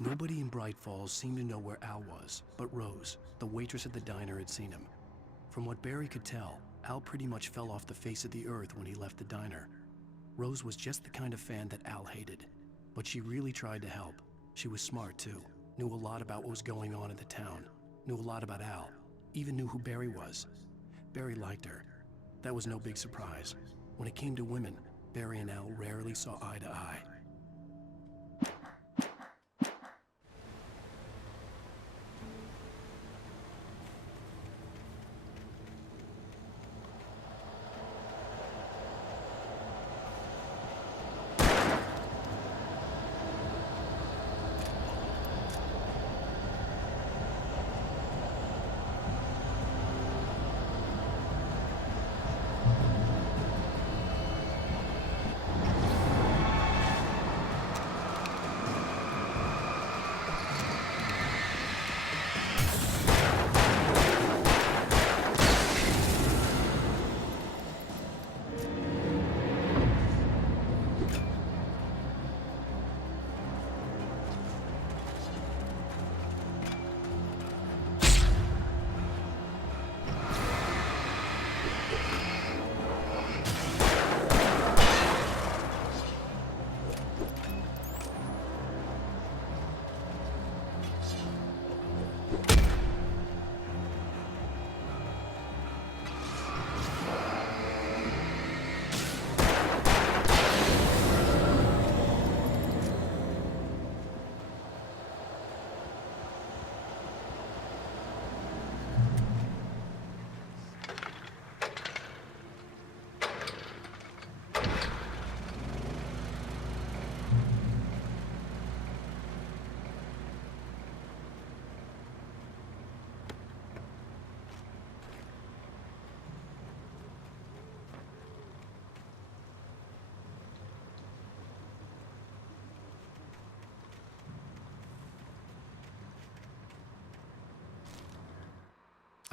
Nobody in Bright Falls seemed to know where Al was, but Rose, the waitress at the diner, had seen him. From what Barry could tell, Al pretty much fell off the face of the earth when he left the diner. Rose was just the kind of fan that Al hated, but she really tried to help. She was smart too, knew a lot about what was going on in the town, knew a lot about Al, even knew who Barry was. Barry liked her. That was no big surprise. When it came to women, Barry and Al rarely saw eye to eye.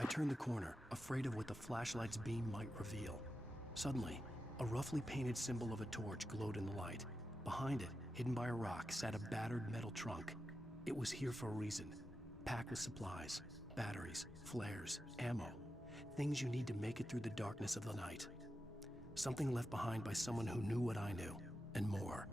I turned the corner, afraid of what the flashlight's beam might reveal. Suddenly, a roughly painted symbol of a torch glowed in the light. Behind it, hidden by a rock, sat a battered metal trunk. It was here for a reason, packed with supplies, batteries, flares, ammo, things you need to make it through the darkness of the night. Something left behind by someone who knew what I knew, and more.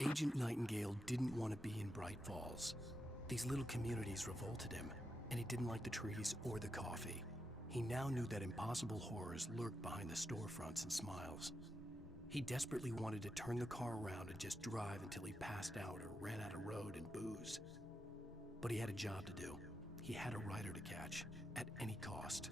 Agent Nightingale didn't want to be in Bright Falls. These little communities revolted him, and he didn't like the trees or the coffee. He now knew that impossible horrors lurked behind the storefronts and smiles. He desperately wanted to turn the car around and just drive until he passed out or ran out of road and booze. But he had a job to do. He had a rider to catch, at any cost.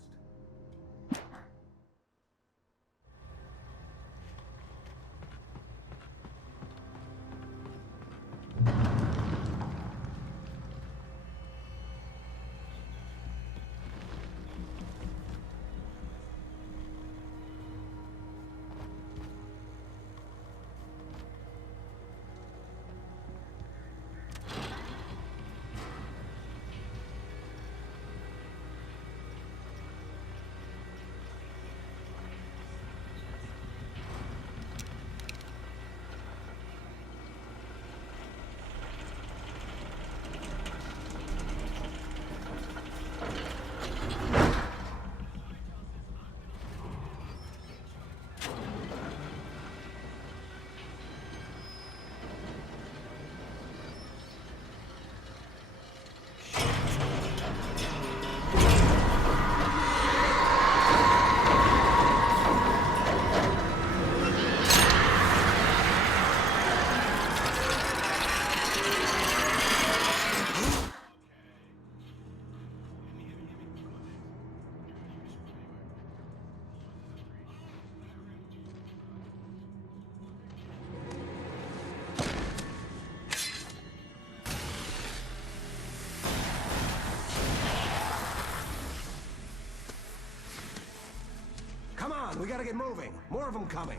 Come on, we gotta get moving. More of them coming.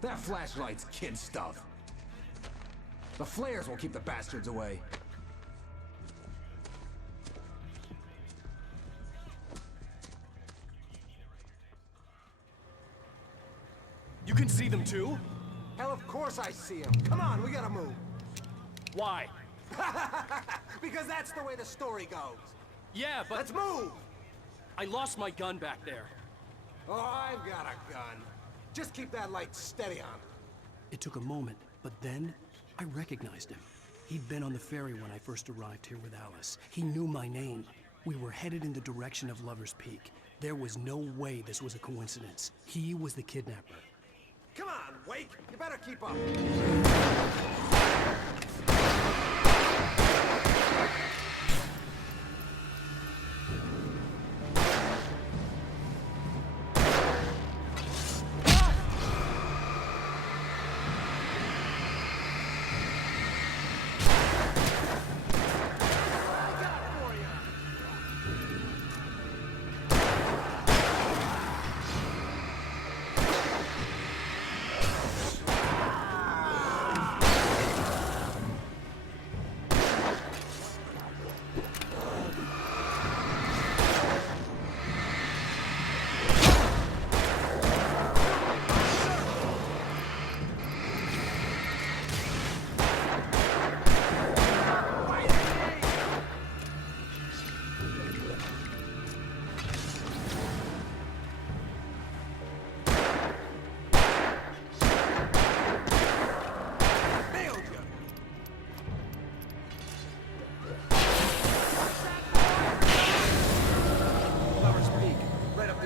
That flashlight's kid stuff. The flares will keep the bastards away. You can see them too? Hell, of course I see them. Come on, we gotta move. Why? Because that's the way the story goes. Yeah, but Let's move! I lost my gun back there. Oh, I've got a gun. Just keep that light steady on. It took a moment, but then I recognized him. He'd been on the ferry when I first arrived here with Alice. He knew my name. We were headed in the direction of Lover's Peak. There was no way this was a coincidence. He was the kidnapper. Come on, Wake! You better keep up.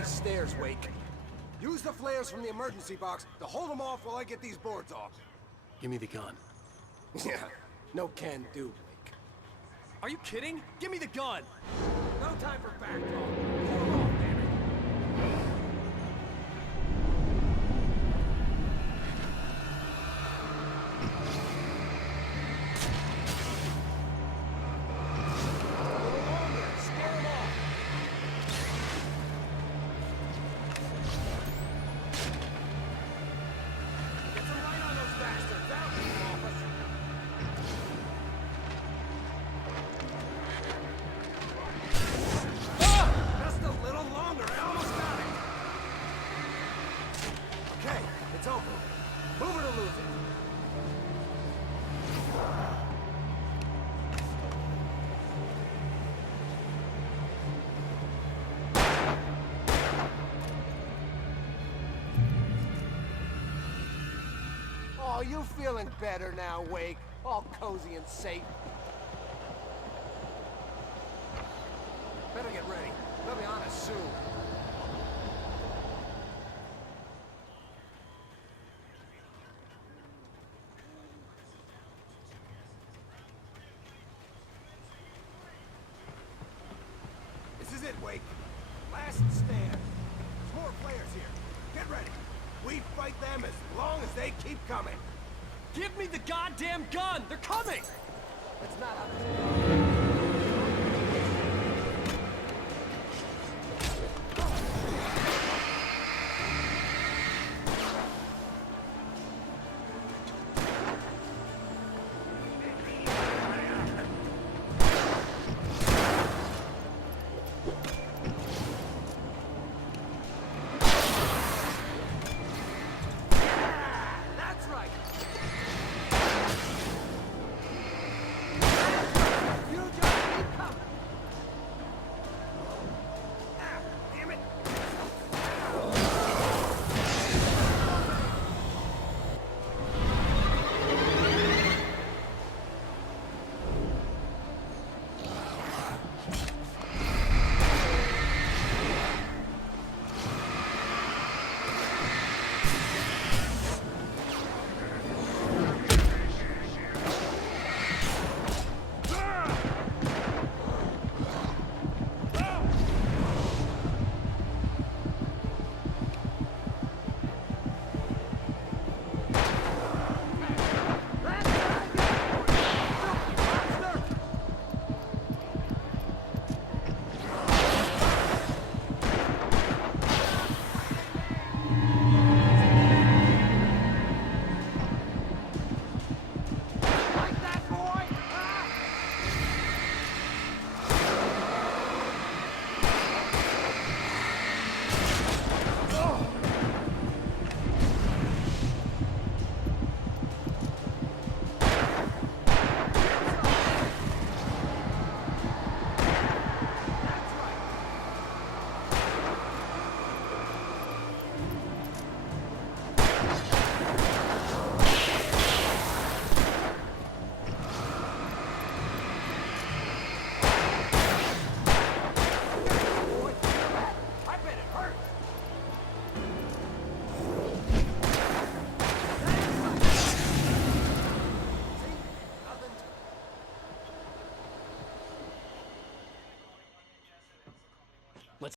Stairs, Wake. Use the flares from the emergency box to hold them off while I get these boards off. Give me the gun. Yeah, no can do, Wake. Are you kidding? Give me the gun! No time for back talk. Pull them off, damn it. It's open. Move it or lose it. Oh, you feeling better now, Wake? All cozy and safe. Better get ready. They'll be on us soon. stand. There's more players here. Get ready. We fight them as long as they keep coming. Give me the goddamn gun! They're coming! That's not how this...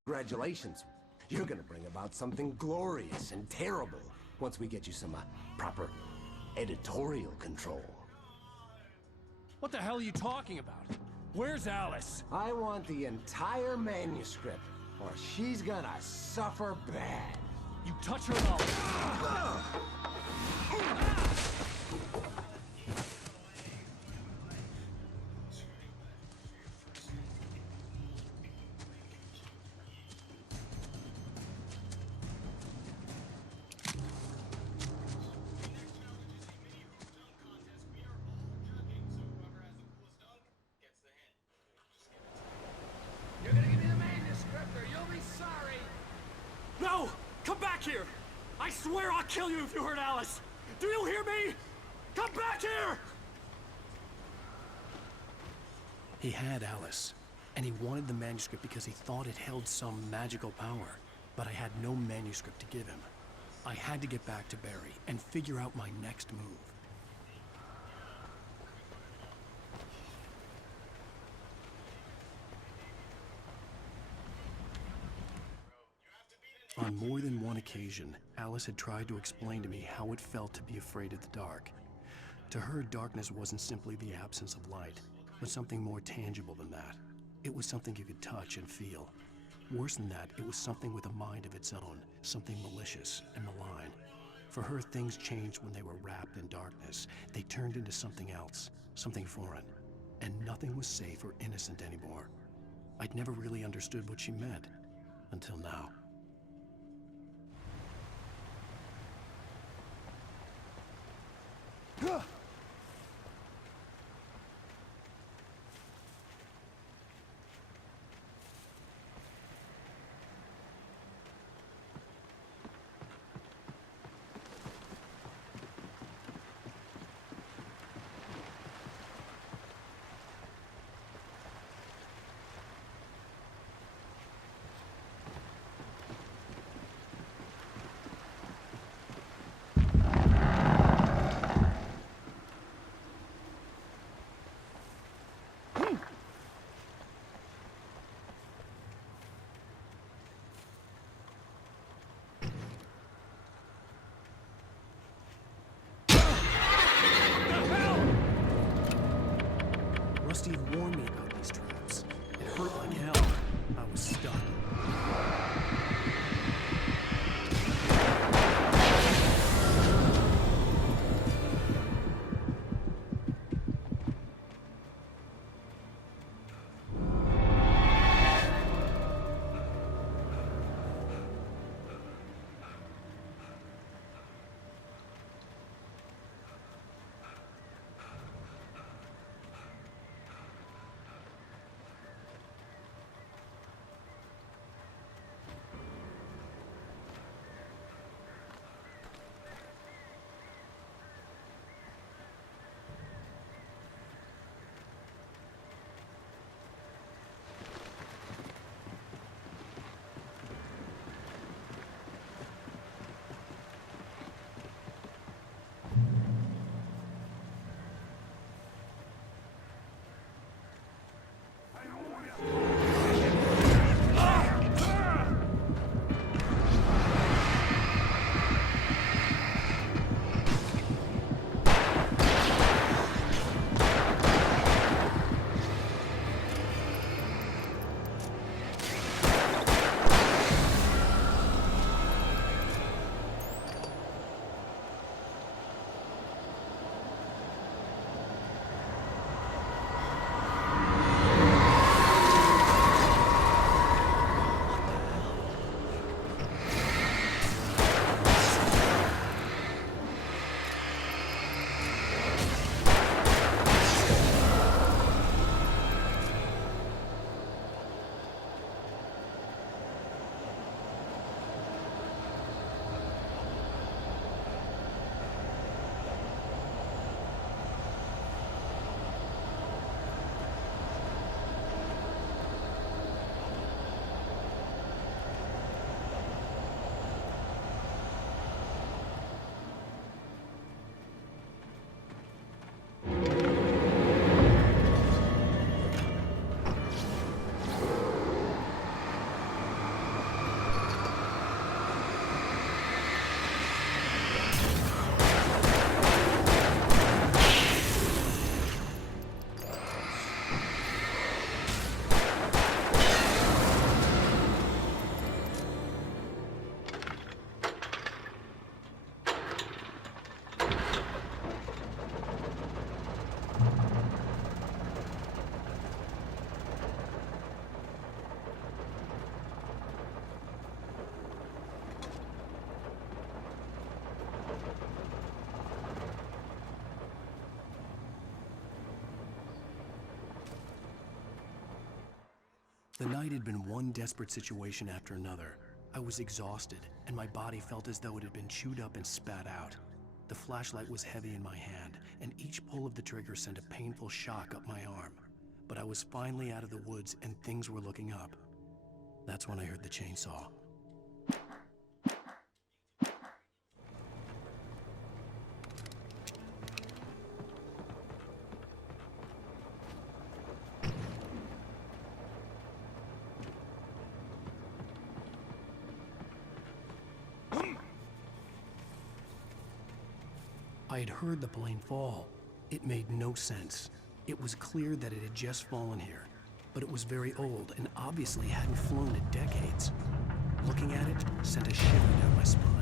Congratulations. You're gonna bring about something glorious and terrible once we get you some proper editorial control. What the hell are you talking about? Where's Alice? I want the entire manuscript, or she's gonna suffer bad. You touch her and I'll... You're gonna give me the manuscript, or you'll be sorry. No! Come back here! I swear I'll kill you if you hurt Alice! Do you hear me? Come back here! He had Alice, and he wanted the manuscript because he thought it held some magical power. But I had no manuscript to give him. I had to get back to Barry and figure out my next move. On more than one occasion, Alice had tried to explain to me how it felt to be afraid of the dark. To her, darkness wasn't simply the absence of light, but something more tangible than that. It was something you could touch and feel. Worse than that, it was something with a mind of its own, something malicious and malign. For her, things changed when they were wrapped in darkness. They turned into something else, something foreign, and nothing was safe or innocent anymore. I'd never really understood what she meant, until now. The night had been one desperate situation after another. I was exhausted, and my body felt as though it had been chewed up and spat out. The flashlight was heavy in my hand, and each pull of the trigger sent a painful shock up my arm. But I was finally out of the woods, and things were looking up. That's when I heard the chainsaw. I had heard the plane fall. It made no sense. It was clear that it had just fallen here, but it was very old and obviously hadn't flown in decades. Looking at it sent a shiver down my spine.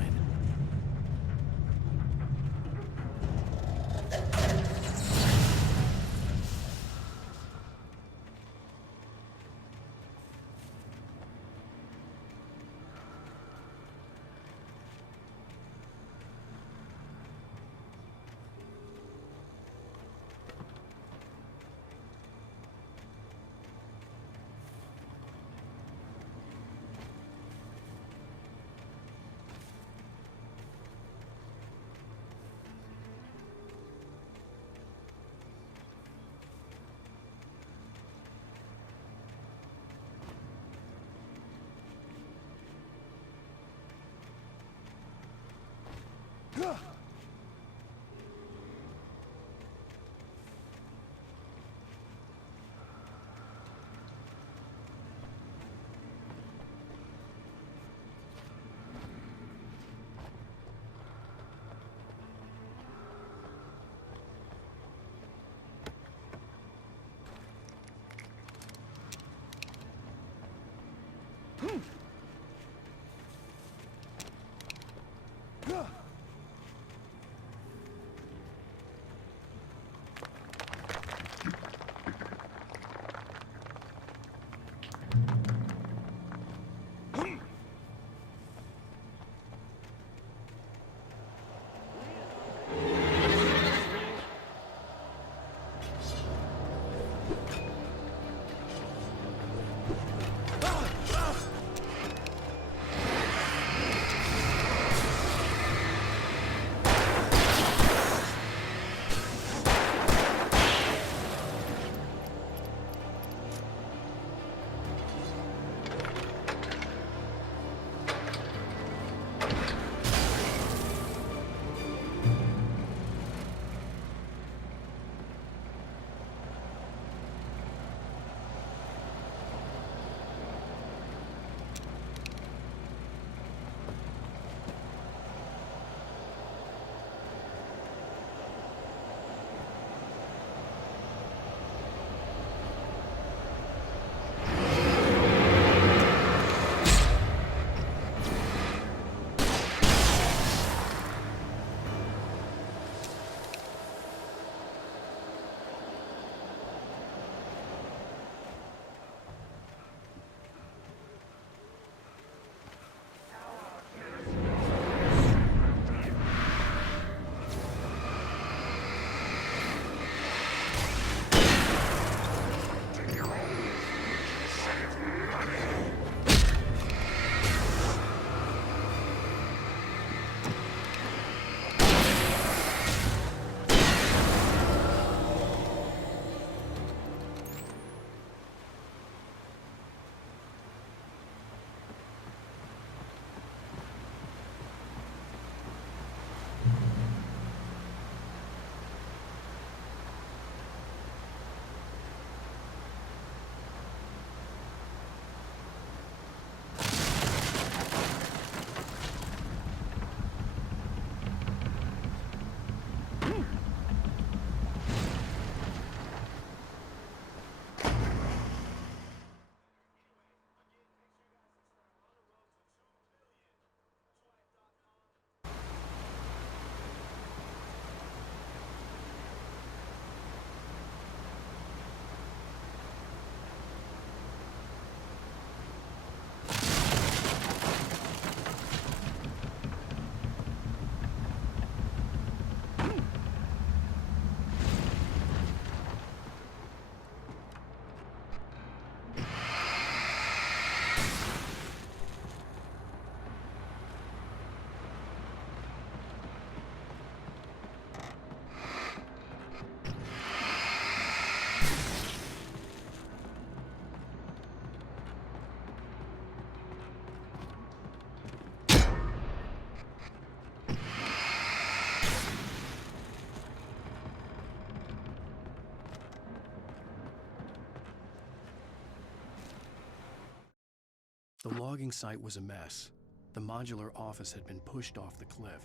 logging site was a mess. The modular office had been pushed off the cliff.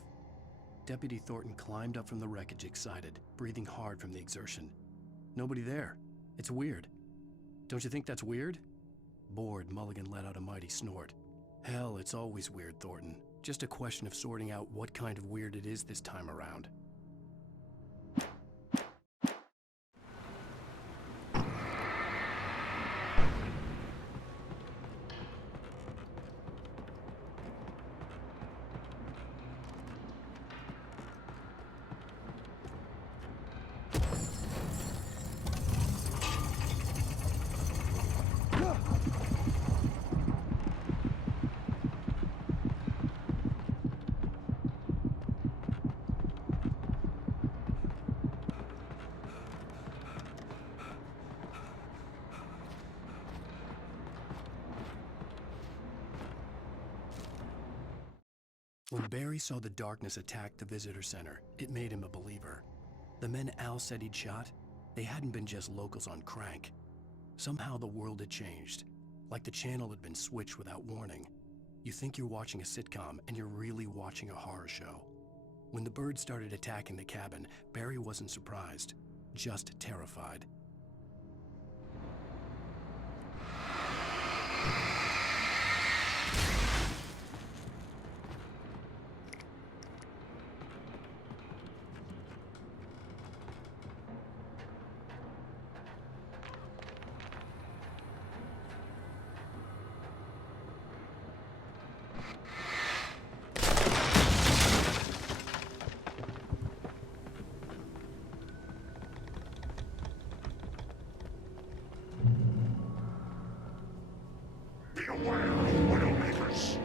Deputy Thornton climbed up from the wreckage excited, breathing hard from the exertion. Nobody there. It's weird. Don't you think that's weird? Bored, Mulligan let out a mighty snort. Hell, it's always weird, Thornton. Just a question of sorting out what kind of weird it is this time around. When Barry saw the darkness attack the visitor center, it made him a believer. The men Al said he'd shot, they hadn't been just locals on crank. Somehow the world had changed, like the channel had been switched without warning. You think you're watching a sitcom, and you're really watching a horror show. When the birds started attacking the cabin, Barry wasn't surprised, just terrified. Beware of Widowmakers!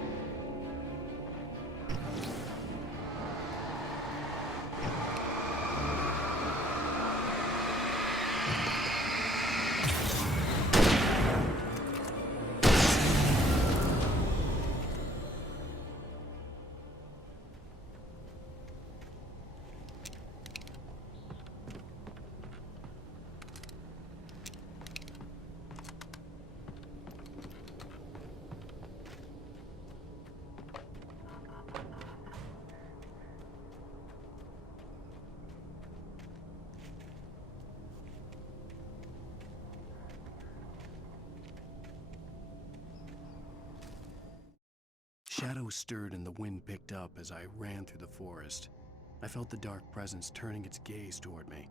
Shadows stirred and the wind picked up as I ran through the forest. I felt the dark presence turning its gaze toward me.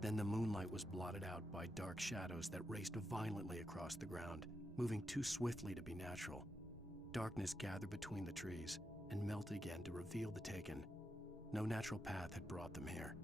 Then the moonlight was blotted out by dark shadows that raced violently across the ground, moving too swiftly to be natural. Darkness gathered between the trees and melted again to reveal the Taken. No natural path had brought them here.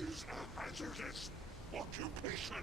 Is a hazardous occupation.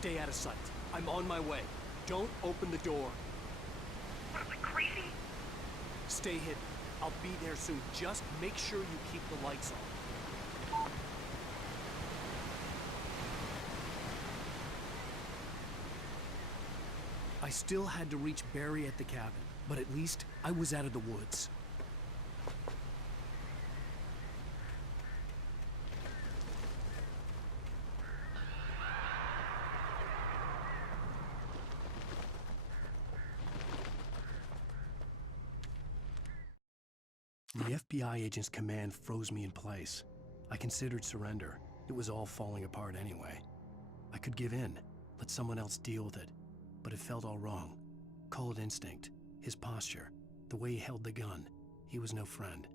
Stay out of sight. I'm on my way. Don't open the door. What, like crazy? Stay hidden. I'll be there soon. Just make sure you keep the lights on. I still had to reach Barry at the cabin, but at least I was out of the woods. The FBI agent's command froze me in place. I considered surrender. It was all falling apart anyway. I could give in, let someone else deal with it. But it felt all wrong. Call it instinct, his posture, the way he held the gun. He was no friend.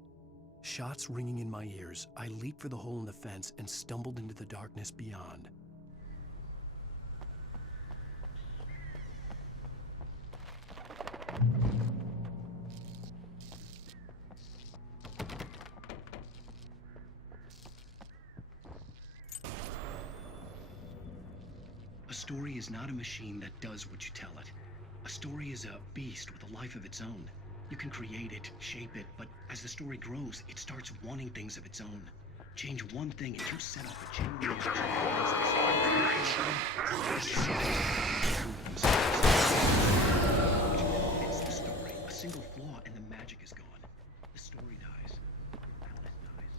Shots ringing in my ears, I leaped for the hole in the fence and stumbled into the darkness beyond. A story is not a machine that does what you tell it. A story is a beast with a life of its own. You can create it, shape it, but as the story grows, it starts wanting things of its own. Change one thing and you set off a chain reaction. Which fits the story. A single flaw and the magic is gone. The story dies. Alice dies.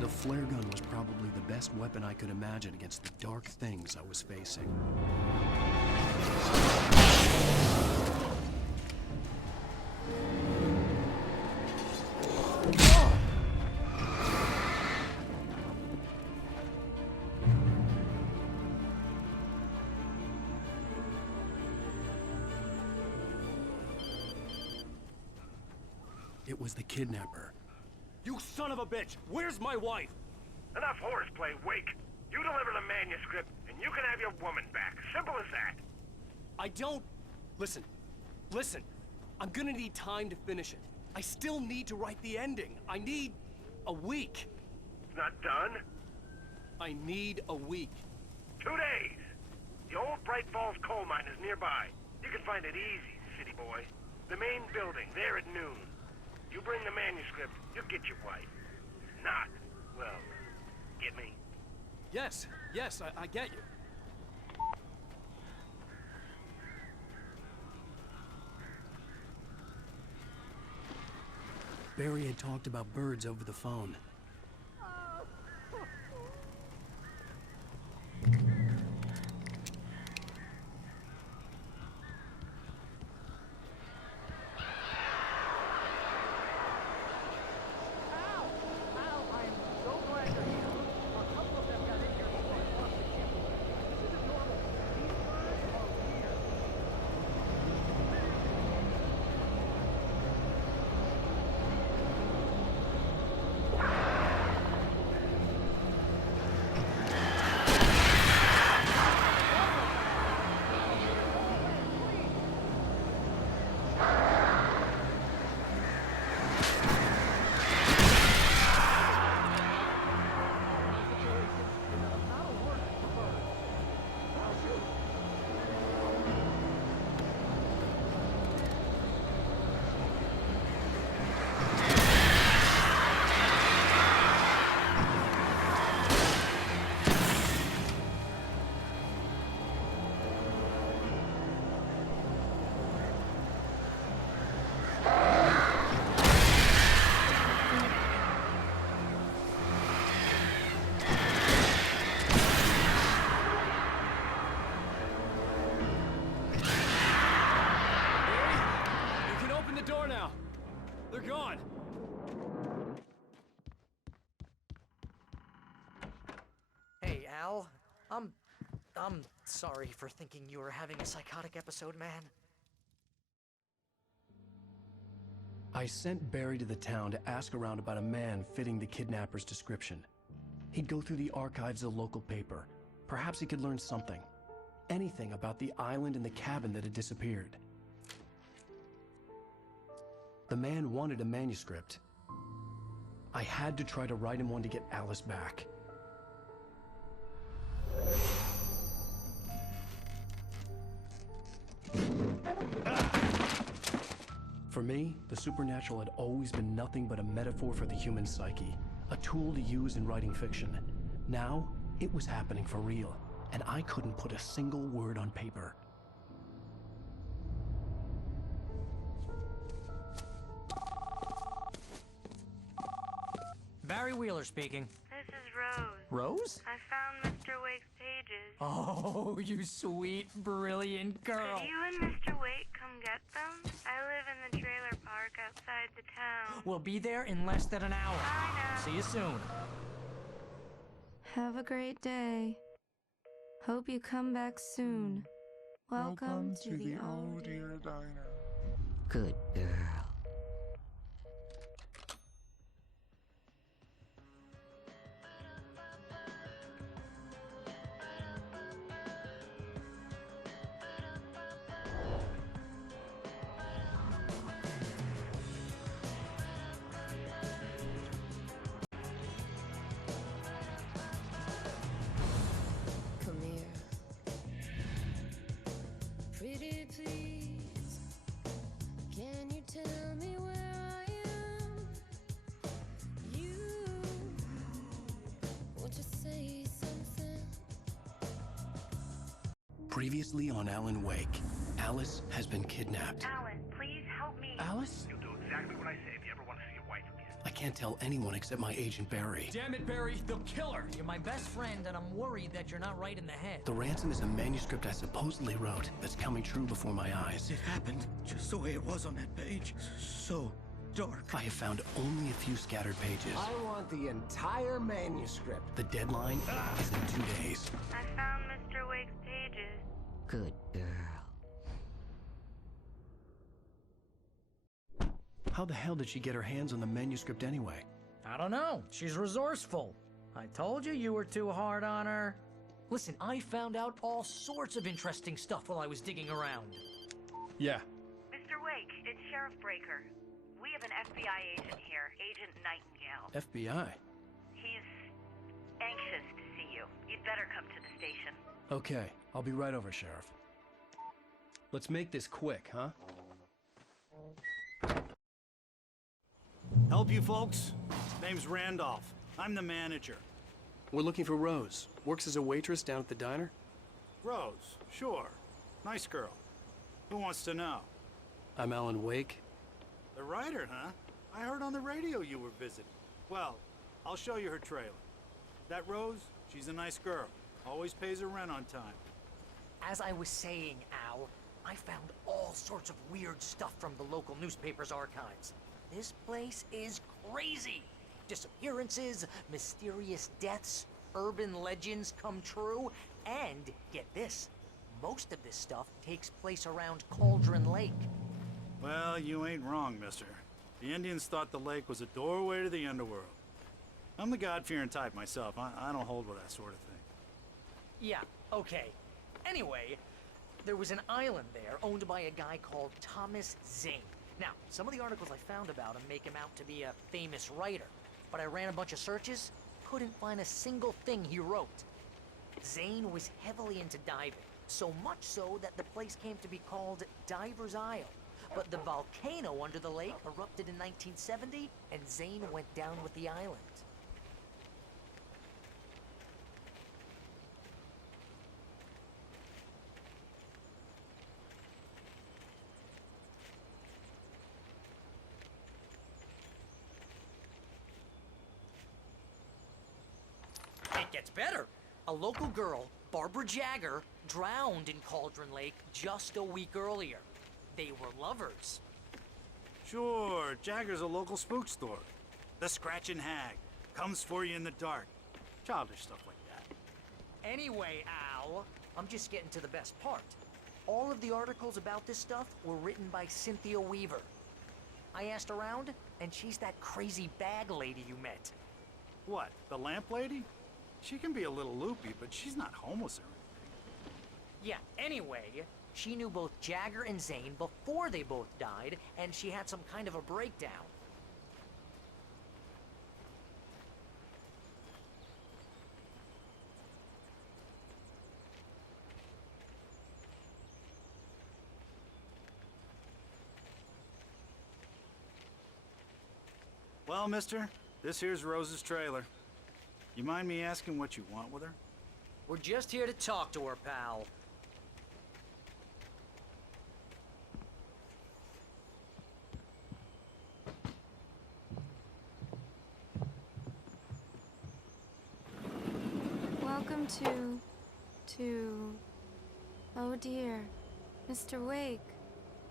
The flare gun was probably the best weapon I could imagine against the dark things I was facing. It was the kidnapper. You son of a bitch! Where's my wife? Enough horseplay, Wake. You deliver the manuscript, and you can have your woman back. Simple as that. I don't... Listen. Listen. I'm gonna need time to finish it. I still need to write the ending. I need... a week. It's not done. I need a week. 2 days. The old Bright Falls coal mine is nearby. You can find it easy, city boy. The main building, there at noon. You bring the manuscript, you'll get your wife. Not, well, get me? Yes, I get you. Barry had talked about birds over the phone. I'm sorry for thinking you were having a psychotic episode, man. I sent Barry to the town to ask around about a man fitting the kidnapper's description. He'd go through the archives of the local paper. Perhaps he could learn something. Anything about the island and the cabin that had disappeared. The man wanted a manuscript. I had to try to write him one to get Alice back. For me, the supernatural had always been nothing but a metaphor for the human psyche, a tool to use in writing fiction. Now, it was happening for real, and I couldn't put a single word on paper. Barry Wheeler speaking. This is Rose. Rose? I found Mr. Wake's pages. Oh, you sweet, brilliant girl. Could you and Mr. Wake come get them? I live in the trailer park outside the town. We'll be there in less than an hour. Bye now. See you soon. Have a great day. Hope you come back soon. Welcome to the Oh Dear Diner. Good girl. Come here. Pretty please, can you tell me where I am? You want to say something? Previously on Alan Wake, Alice has been kidnapped. Alan, please help me. Alice? You'll do exactly what I say if you ever want to see your wife again. I can't tell anyone except my agent Barry. Damn it, Barry, they'll kill her. You're my best friend, and I'm worried that you're not right in the head. The ransom is a manuscript I supposedly wrote that's coming true before my eyes. It happened just the way it was on that page. So dark. I have found only a few scattered pages. I want the entire manuscript. The deadline is in 2 days. I found Mr. Wake's pages. Good girl. How the hell did she get her hands on the manuscript anyway? I don't know. She's resourceful. I told you were too hard on her. Listen, I found out all sorts of interesting stuff while I was digging around. Yeah. Mr. Wake, it's Sheriff Breaker. We have an FBI agent here, Agent Nightingale. FBI? He's anxious to see you. You'd better come to the station. Okay, I'll be right over, Sheriff. Let's make this quick, huh? Help you folks? Name's Randolph. I'm the manager. We're looking for Rose. Works as a waitress down at the diner. Rose, sure. Nice girl. Who wants to know? I'm Alan Wake. The writer, huh? I heard on the radio you were visiting. Well, I'll show you her trailer. That Rose, she's a nice girl. Always pays her rent on time. As I was saying, Al, I found all sorts of weird stuff from the local newspaper's archives. This place is crazy. Disappearances, mysterious deaths, urban legends come true, and get this, most of this stuff takes place around Cauldron Lake. Well, you ain't wrong, mister. The Indians thought the lake was a doorway to the underworld. I'm the God-fearing type myself. I don't hold with that sort of thing. Yeah, okay. Anyway, there was an island there owned by a guy called Thomas Zane. Now, some of the articles I found about him make him out to be a famous writer, but I ran a bunch of searches, couldn't find a single thing he wrote. Zane was heavily into diving, so much so that the place came to be called Diver's Isle. But the volcano under the lake erupted in 1970, and Zane went down with the island. It gets better. A local girl, Barbara Jagger, drowned in Cauldron Lake just a week earlier. They were lovers. Sure, Jagger's a local spook store. The Scratchin' Hag. Comes for you in the dark. Childish stuff like that. Anyway, Al, I'm just getting to the best part. All of the articles about this stuff were written by Cynthia Weaver. I asked around, and she's that crazy bag lady you met. What, the lamp lady? She can be a little loopy, but she's not homeless or anything. Yeah, anyway, she knew both Jagger and Zane before they both died, and she had some kind of a breakdown. Well, mister, this here's Rose's trailer. You mind me asking what you want with her? We're just here to talk to her, pal. Welcome to... Oh dear, Mr. Wake.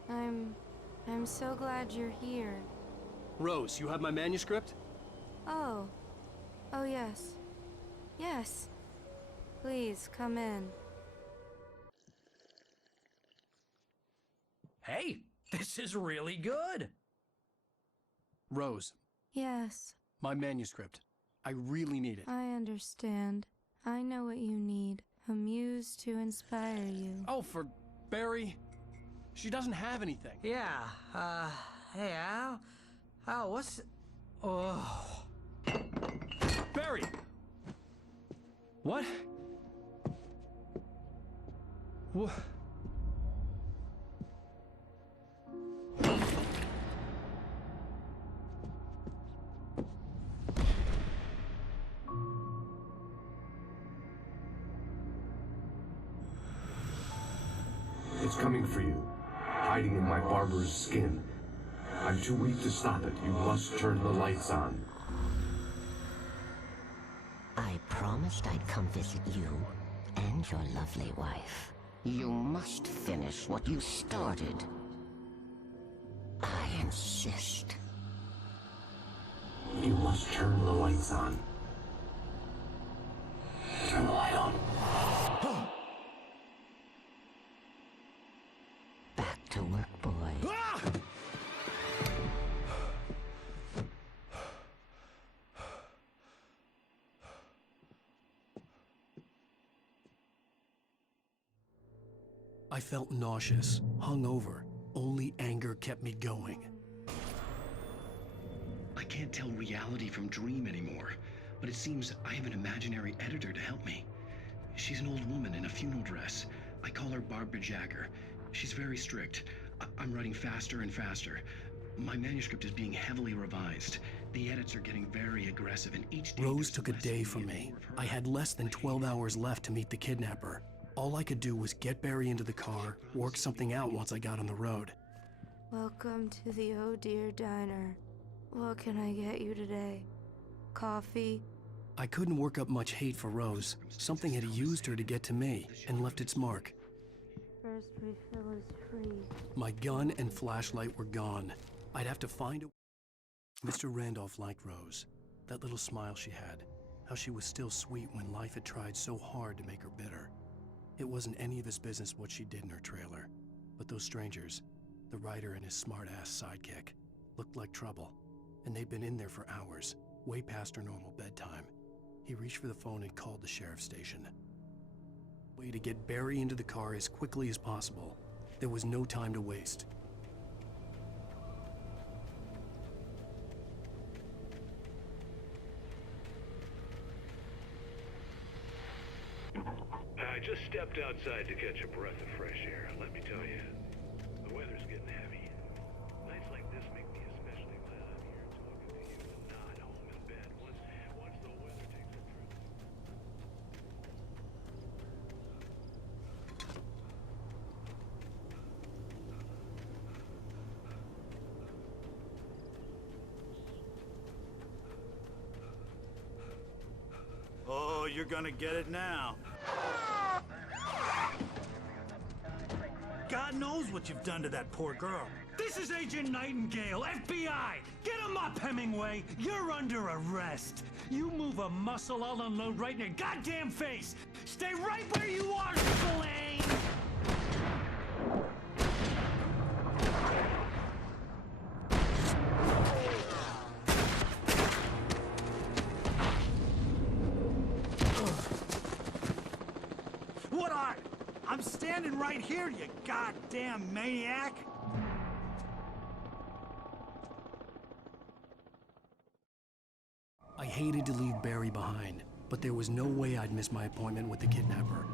I'm so glad you're here. Rose, you have my manuscript? Oh. Oh, yes. Yes. Please, come in. Hey, this is really good. Rose, Yes, my manuscript. I really need it. I understand. I know what you need. A muse to inspire you. Oh, for Barry? She doesn't have anything. Yeah, hey, Al? Al, what's... Oh... Barry! What? What? It's coming for you, hiding in my barber's skin. I'm too weak to stop it. You must turn the lights on. I promised I'd come visit you and your lovely wife. You must finish what you started. I insist. You must turn the lights on. Turn the light on. Back to work, boy. I felt nauseous, hungover. Only anger kept me going. I can't tell reality from dream anymore, but it seems I have an imaginary editor to help me. She's an old woman in a funeral dress. I call her Barbara Jagger. She's very strict. I'm writing faster and faster. My manuscript is being heavily revised. The edits are getting very aggressive, and each day Rose took a day from me. I had less than 12 hours left to meet the kidnapper. All I could do was get Barry into the car, work something out once I got on the road. Welcome to the Oh Dear Diner. What can I get you today? Coffee? I couldn't work up much hate for Rose. Something had used her to get to me and left its mark. First refill is free. My gun and flashlight were gone. I'd have to find a... Mr. Randolph liked Rose. That little smile she had. How she was still sweet when life had tried so hard to make her bitter. It wasn't any of his business what she did in her trailer. But those strangers, the writer and his smart-ass sidekick, looked like trouble. And they'd been in there for hours, way past her normal bedtime. He reached for the phone and called the sheriff's station. Way to get Barry into the car as quickly as possible. There was no time to waste. I just stepped outside to catch a breath of fresh air. Let me tell you, the weather's getting heavy. Nights like this make me especially glad I'm here talking to you and not home in bed. Once the weather takes a trip. Oh, you're gonna get it now. God knows what you've done to that poor girl. This This is Agent Nightingale, FBI! Get him up, Hemingway! You're under arrest! You move a muscle, I'll unload right in your goddamn face! Stay right where you are, Spillane! What are you? I'm standing right here, you goddamn maniac! I hated to leave Barry behind, but there was no way I'd miss my appointment with the kidnapper.